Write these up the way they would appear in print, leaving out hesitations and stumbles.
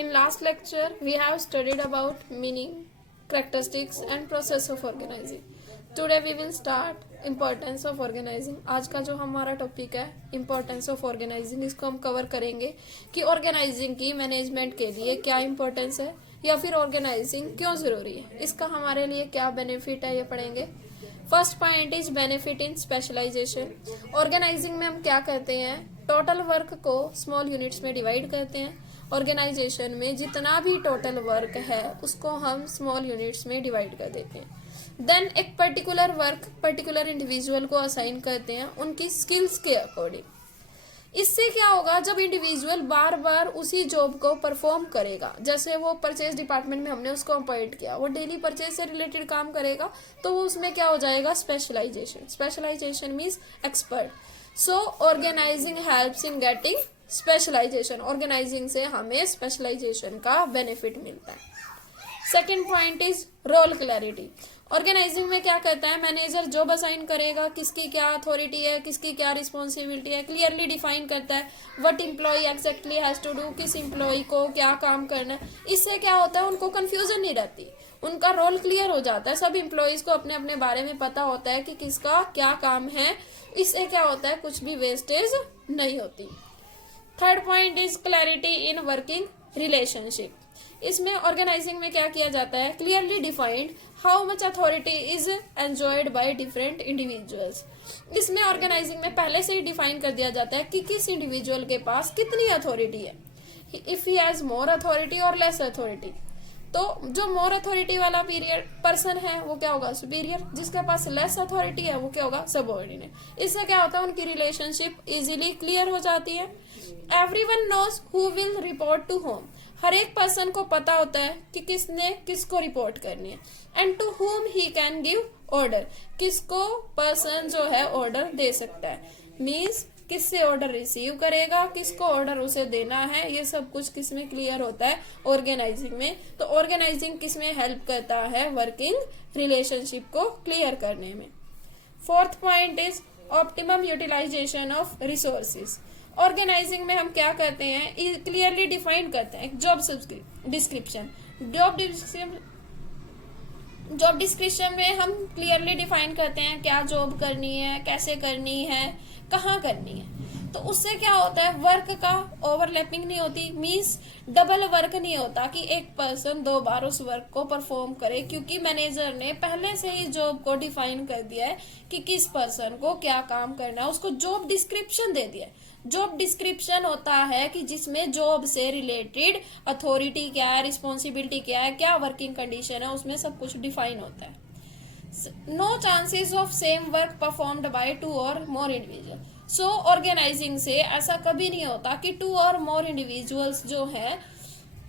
In last lecture, we have studied about meaning, characteristics and process of organizing. Today we will start importance of organizing. आज का जो हमारा topic है importance of organizing, इसको हम cover करेंगे कि organizing की मैनेजमेंट के लिए क्या importance है या फिर organizing क्यों ज़रूरी है, इसका हमारे लिए क्या बेनिफिट है, ये पढ़ेंगे. First point is benefit in specialisation. Organising में हम क्या कहते हैं, टोटल वर्क को स्मॉल यूनिट्स में डिवाइड करते हैं. ऑर्गेनाइजेशन में जितना भी टोटल वर्क है उसको हम स्मॉल यूनिट्स में डिवाइड कर देते हैं. देन एक पर्टिकुलर वर्क पर्टिकुलर इंडिविजुअल को असाइन करते हैं उनकी स्किल्स के अकॉर्डिंग. इससे क्या होगा, जब इंडिविजुअल बार बार उसी जॉब को परफॉर्म करेगा, जैसे वो परचेज डिपार्टमेंट में हमने उसको अपॉइंट किया, वो डेली परचेज से रिलेटेड काम करेगा, तो वो उसमें क्या हो जाएगा, specialisation. Specialisation means expert. So organising helps in getting specialisation. Organising से हमें स्पेशलाइजेशन का बेनिफिट मिलता है. Second point is role clarity. Organising में क्या करता है, मैनेजर जॉब असाइन करेगा, किसकी क्या अथॉरिटी है, किसकी क्या रिस्पॉन्सिबिलिटी है, क्लियरली डिफाइन करता है. What employ exactly has to do, किस एम्प्लॉय को क्या काम करना है. इससे क्या होता है, उनको कंफ्यूजन नहीं रहती, उनका रोल क्लियर हो जाता है. सब एम्प्लॉयज को अपने अपने बारे में पता होता है कि किसका क्या काम है. इससे क्या होता है, कुछ भी वेस्टेज नहीं होती. Third point is clarity in working relationship. इसमें ऑर्गेनाइजिंग में क्या किया जाता है, clearly defined how much authority is enjoyed by different individuals. इसमें ऑर्गेनाइजिंग में पहले से ही डिफाइन कर दिया जाता है कि किस इंडिविजुअल के पास कितनी अथॉरिटी है, if he has more authority और लेस अथॉरिटी. तो जो मोर अथॉरिटी वाला पर्सन है वो क्या होगा, सुपीरियर. जिसके पास लेस अथॉरिटी है वो क्या होगा, सबऑर्डिनेट. इससे क्या होता है, उनकी रिलेशनशिप इजीली क्लियर हो जाती है. Everyone knows who will report to home. हर एक पर्सन को पता होता है कि किसने किसको रिपोर्ट करनी है. And to whom he can give order. किसको पर्सन जो है ऑर्डर दे सकता है, मीन्स किससे ऑर्डर रिसीव करेगा, किसको ऑर्डर उसे देना है, ये सब कुछ किसमें क्लियर होता है, ऑर्गेनाइजिंग में. तो ऑर्गेनाइजिंग किसमें हेल्प करता है, वर्किंग रिलेशनशिप को क्लियर करने में. Fourth point is optimum utilisation of resources. Organising में हम क्या करते हैं, क्लियरली डिफाइन करते हैं जॉब डिस्क्रिप्शन. जॉब डिस्क्रिप्शन में हम क्लियरली डिफाइन करते हैं क्या जॉब करनी है, कैसे करनी है, कहाँ करनी है. तो उससे क्या होता है, वर्क का ओवरलैपिंग नहीं होती, मींस डबल वर्क नहीं होता कि एक पर्सन दो बार उस वर्क को परफॉर्म करे, क्योंकि मैनेजर ने पहले से ही जॉब को डिफाइन कर दिया है कि किस पर्सन को क्या काम करना है, उसको जॉब डिस्क्रिप्शन दे दिया है. जॉब डिस्क्रिप्शन होता है कि जिसमें जॉब से रिलेटेड अथॉरिटी क्या है, रिस्पॉन्सिबिलिटी क्या है, क्या वर्किंग कंडीशन है, उसमें सब कुछ डिफाइन होता है. No chances of same work performed by two और मोर इंडिविजुअल. सो ऑर्गेनाइजिंग से ऐसा कभी नहीं होता कि टू और मोर इंडिविजुअल्स जो है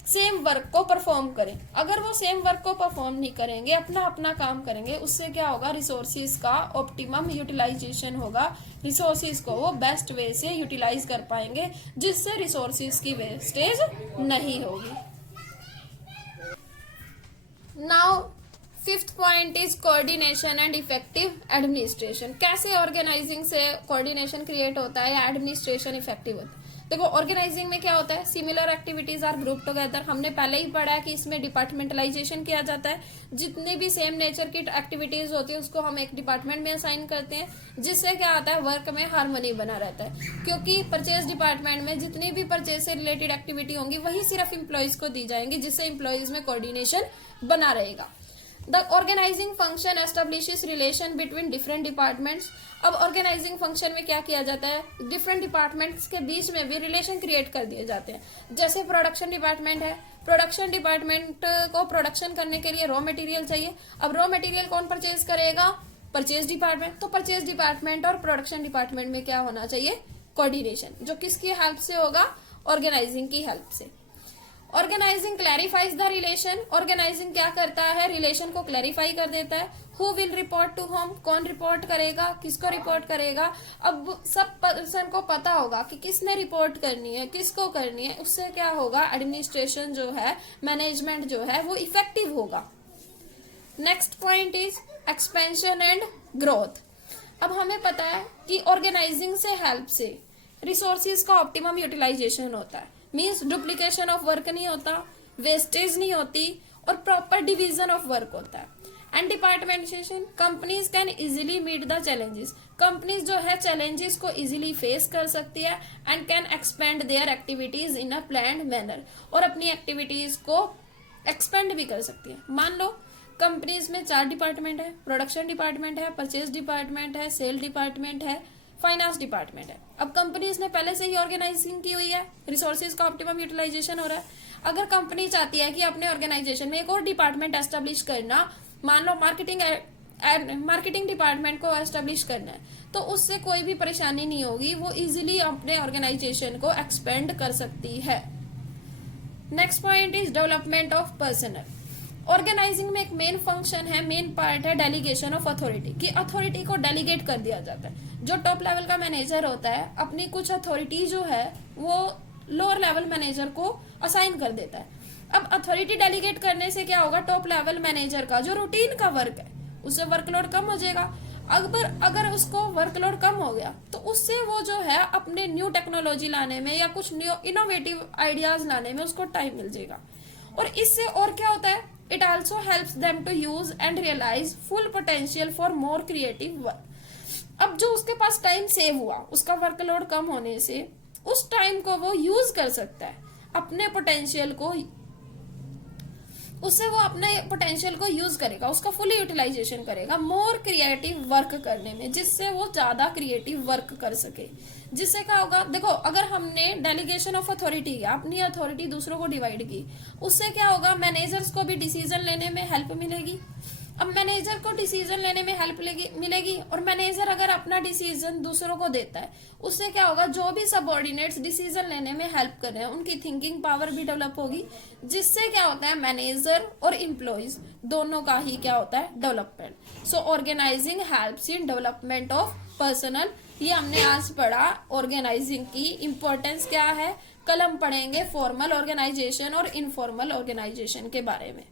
सेम वर्क को परफॉर्म करें. अगर वो सेम वर्क को परफॉर्म नहीं करेंगे, अपना अपना काम करेंगे, उससे क्या होगा, रिसोर्सेज का ऑप्टिमम यूटिलाइजेशन होगा. रिसोर्सेज को वो बेस्ट वे से यूटिलाइज कर पाएंगे, जिससे रिसोर्सेज की वेस्टेज नहीं होगी. Now fifth point is coordination and effective administration. कैसे ऑर्गेनाइजिंग से कोऑर्डिनेशन क्रिएट होता है या एडमिनिस्ट्रेशन इफेक्टिव होता है. देखो ऑर्गेनाइजिंग में क्या होता है, similar activities are group together. हमने पहले ही पढ़ा है कि इसमें डिपार्टमेंटलाइजेशन किया जाता है. जितनी भी सेम नेचर की एक्टिविटीज होती है उसको हम एक डिपार्टमेंट में असाइन करते हैं, जिससे क्या आता है, वर्क में हार्मनी बना रहता है. क्योंकि परचेज डिपार्टमेंट में जितनी भी परचेज से रिलेटेड एक्टिविटी होंगी वही सिर्फ एम्प्लॉयज को दी जाएंगी, जिससे एम्प्लॉयज में कोऑर्डिनेशन बना रहेगा. The organizing function establishes relation between different departments. अब organizing function में क्या किया जाता है, different departments के बीच में भी relation create कर दिए जाते हैं. जैसे production department है, production department को production करने के लिए raw material चाहिए. अब raw material कौन परचेज करेगा, परचेज डिपार्टमेंट. तो परचेज डिपार्टमेंट और प्रोडक्शन डिपार्टमेंट में क्या होना चाहिए, कोऑर्डिनेशन, जो किसकी हेल्प से होगा, ऑर्गेनाइजिंग की हेल्प से. Organising clarifies the relation. Organising क्या करता है, रिलेशन को क्लैरिफाई कर देता है. Who will report to whom, कौन रिपोर्ट करेगा, किसको रिपोर्ट करेगा. अब सब पर्सन को पता होगा कि किसने रिपोर्ट करनी है, किसको करनी है. उससे क्या होगा, एडमिनिस्ट्रेशन जो है, मैनेजमेंट जो है वो इफेक्टिव होगा. Next point is expansion and growth. अब हमें पता है कि ऑर्गेनाइजिंग से हेल्प से रिसोर्सेज का ऑप्टिमम यूटिलाइजेशन होता है. मीन्स डुप्लीकेशन ऑफ वर्क नहीं होता, वेस्टेज नहीं होती और प्रॉपर डिवीजन ऑफ वर्क होता है। And departmentation, companies can easily meet the challenges, companies जो है चैलेंजेस को इजीली फेस कर सकती है and can expand their activities in a planned manner, और अपनी एक्टिविटीज को एक्सपेंड भी कर सकती है। मान लो कंपनीज में 4 डिपार्टमेंट है, प्रोडक्शन डिपार्टमेंट है, परचेज डिपार्टमेंट है, सेल डिपार्टमेंट है, फाइनेंस डिपार्टमेंट है। अब कंपनीज ने पहले से ही ऑर्गेनाइजिंग की हुई है, रिसोर्सेज का ऑप्टिमम यूटिलाइजेशन हो रहा है। अगर कंपनी चाहती है कि अपने ऑर्गेनाइजेशन में एक और डिपार्टमेंट एस्टेब्लिश करना, मान लो मार्केटिंग डिपार्टमेंट को एस्टेब्लिश करना है, तो उससे कोई भी परेशानी नहीं होगी, वो इजीली अपने ऑर्गेनाइजेशन को एक्सपेंड कर सकती है। Next point is development of personnel. Organising में एक मेन फंक्शन है, मेन पार्ट है डेलीगेशन ऑफ अथॉरिटी, कि अथॉरिटी को डेलीगेट कर दिया जाता है। जो टॉप लेवल का मैनेजर होता है अपनी कुछ अथॉरिटी जो है वो लोअर लेवल मैनेजर को असाइन कर देता है। अब अथॉरिटी डेलीगेट करने से क्या होगा, टॉप लेवल मैनेजर का जो रूटीन का वर्क है उससे वर्कलोड कम हो जाएगा। अगर उसको वर्कलोड कम हो गया तो उससे वो जो है अपने न्यू टेक्नोलॉजी लाने में या कुछ न्यू इनोवेटिव आइडियाज लाने में उसको टाइम मिल जाएगा। और इससे और क्या होता है, it also helps them to use and realise full potential for more creative work. अब जो उसके पास टाइम सेव हुआ उसका वर्कलोड कम होने से, उस टाइम को वो यूज कर सकता है अपने पोटेंशियल को, उससे वो अपने पोटेंशियल को यूज करेगा, उसका फुली यूटिलाइजेशन करेगा मोर क्रिएटिव वर्क करने में, जिससे वो ज्यादा क्रिएटिव वर्क कर सके। जिससे क्या होगा, देखो अगर हमने डेलीगेशन ऑफ अथॉरिटी किया, अपनी अथॉरिटी दूसरों को डिवाइड की, उससे क्या होगा, मैनेजर्स को भी डिसीजन लेने में हेल्प मिलेगी। अब मैनेजर को डिसीजन लेने में हेल्प मिलेगी और मैनेजर अगर अपना डिसीजन दूसरों को देता है, उससे क्या होगा, जो भी सबऑर्डिनेट्स डिसीजन लेने में हेल्प कर रहे हैं उनकी थिंकिंग पावर भी डेवलप होगी, जिससे क्या होता है मैनेजर और एम्प्लॉइज दोनों का ही क्या होता है development. So organising helps in development of personnel. ये हमने आज पढ़ा ऑर्गेनाइजिंग की इम्पोर्टेंस क्या है। कल हम पढ़ेंगे फॉर्मल ऑर्गेनाइजेशन और इनफॉर्मल ऑर्गेनाइजेशन के बारे में।